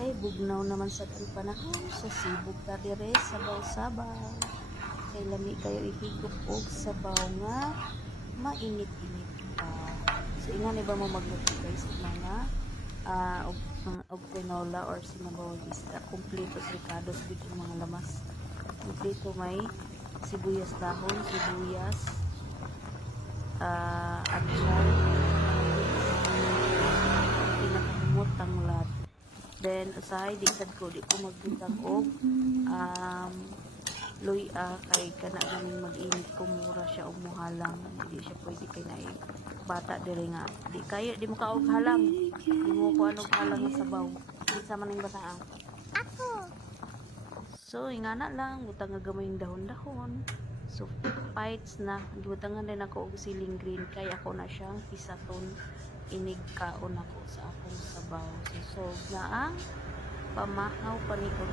Kay bugnaw naman sa panahon sa sibog ta dire sabaw-sabaw. Kay lami kayo ihigop og sabaw nga mainit-init pa. So ingan ba mo magluto guys mga ah og og tinola or sinabaw isda kompleto sa ricados yung mga lamas. Kompleto may sibuyas dahon, sibuyas, ah atchar, Then usahay di sad ko di ko magbutang og um luya kay kana ganing mag-init ko mura siya og muhalang. Hindi siya pwede kay na bata diri nga. Di kayo di mo ka og halang. Di mo ko ano halang nga sabaw. Di sa maning bata Ako. So, ingana lang, butang nga gamayng dahon-dahon. So, fights na. Gibutangan din ako og siling green. Kaya ako na siyang isaton. Inig kaon ako sa akong sabaw. So, so na ang pamahaw panikod